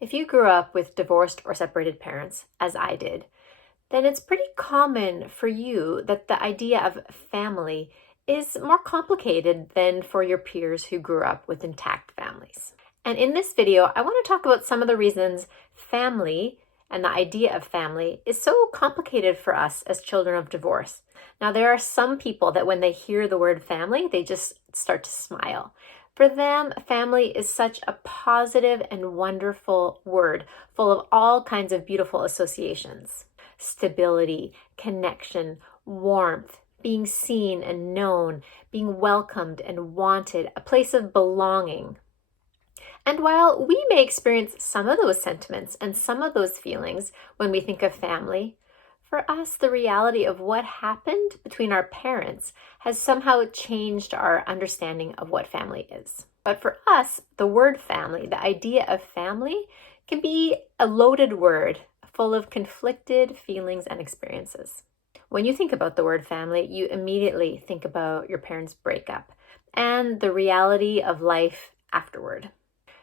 If you grew up with divorced or separated parents, as I did, then it's pretty common for you that the idea of family is more complicated than for your peers who grew up with intact families. And in this video, I want to talk about some of the reasons family and the idea of family is so complicated for us as children of divorce. Now, there are some people that when they hear the word family, they just start to smile. For them, family is such a positive and wonderful word, full of all kinds of beautiful associations. Stability, connection, warmth, being seen and known, being welcomed and wanted, a place of belonging. And while we may experience some of those sentiments and some of those feelings when we think of family, for us, the reality of what happened between our parents has somehow changed our understanding of what family is. But for us, the word family, the idea of family, can be a loaded word full of conflicted feelings and experiences. When you think about the word family, you immediately think about your parents' breakup and the reality of life afterward.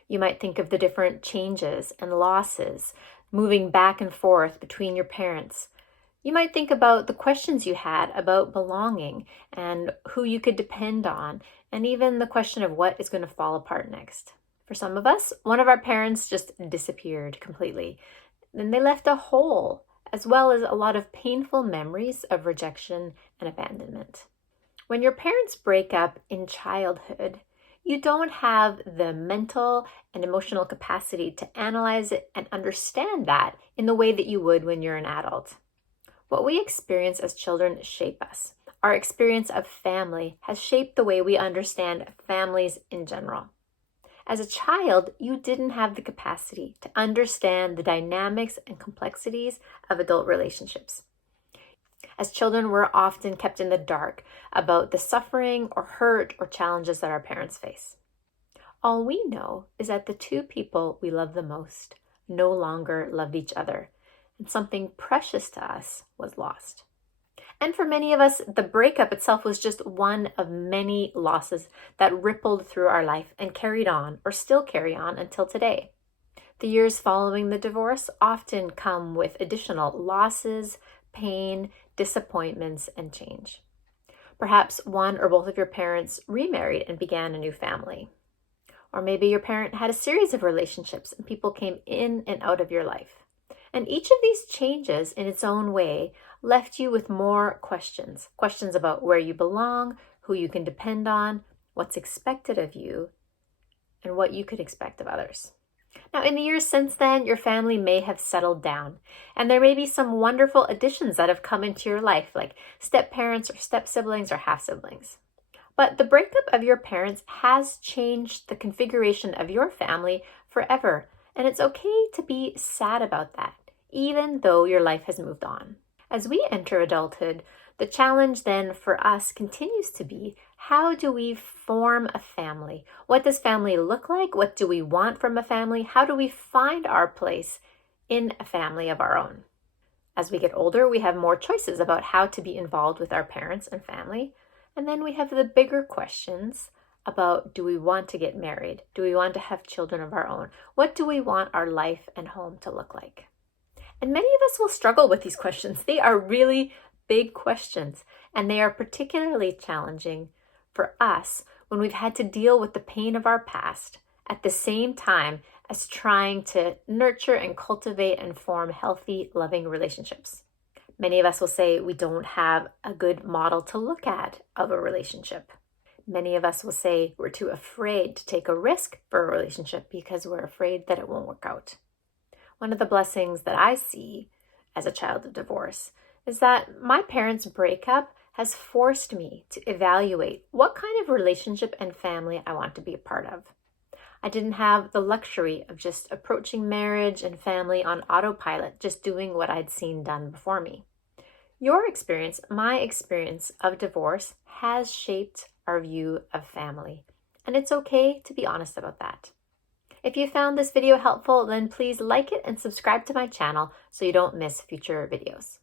You might think of the different changes and losses, moving back and forth between your parents. You might think about the questions you had about belonging and who you could depend on, and even the question of what is going to fall apart next. For some of us, one of our parents just disappeared completely. Then they left a hole, as well as a lot of painful memories of rejection and abandonment. When your parents break up in childhood, you don't have the mental and emotional capacity to analyze it and understand that in the way that you would when you're an adult. What we experience as children shape us. Our experience of family has shaped the way we understand families in general. As a child, you didn't have the capacity to understand the dynamics and complexities of adult relationships. As children, we're often kept in the dark about the suffering or hurt or challenges that our parents face. All we know is that the two people we love the most no longer loved each other, and something precious to us was lost. And for many of us, the breakup itself was just one of many losses that rippled through our life and carried on, or still carry on until today. The years following the divorce often come with additional losses, pain, disappointments, and change. Perhaps one or both of your parents remarried and began a new family. Or maybe your parent had a series of relationships and people came in and out of your life. And each of these changes in its own way left you with more questions. Questions about where you belong, who you can depend on, what's expected of you, and what you could expect of others. Now, in the years since then, your family may have settled down, and there may be some wonderful additions that have come into your life, like step-parents or step-siblings or half-siblings. But the breakup of your parents has changed the configuration of your family forever, and it's okay to be sad about that, even though your life has moved on. As we enter adulthood, the challenge then for us continues to be, how do we form a family? What does family look like? What do we want from a family? How do we find our place in a family of our own? As we get older, we have more choices about how to be involved with our parents and family. And then we have the bigger questions about, do we want to get married? Do we want to have children of our own? What do we want our life and home to look like? And many of us will struggle with these questions. They are really big questions, and they are particularly challenging for us when we've had to deal with the pain of our past at the same time as trying to nurture and cultivate and form healthy, loving relationships. Many of us will say we don't have a good model to look at of a relationship. Many of us will say we're too afraid to take a risk for a relationship because we're afraid that it won't work out. One of the blessings that I see as a child of divorce is that my parents' breakup has forced me to evaluate what kind of relationship and family I want to be a part of. I didn't have the luxury of just approaching marriage and family on autopilot, just doing what I'd seen done before me. Your experience, my experience of divorce, has shaped our view of family, and it's okay to be honest about that. If you found this video helpful, then please like it and subscribe to my channel so you don't miss future videos.